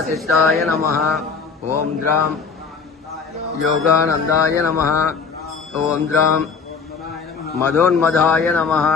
पराशिष्टाय नमः। ॐ द्रां योगानन्दाय नमः। ॐ द्रां मधोन्मधाय नमः।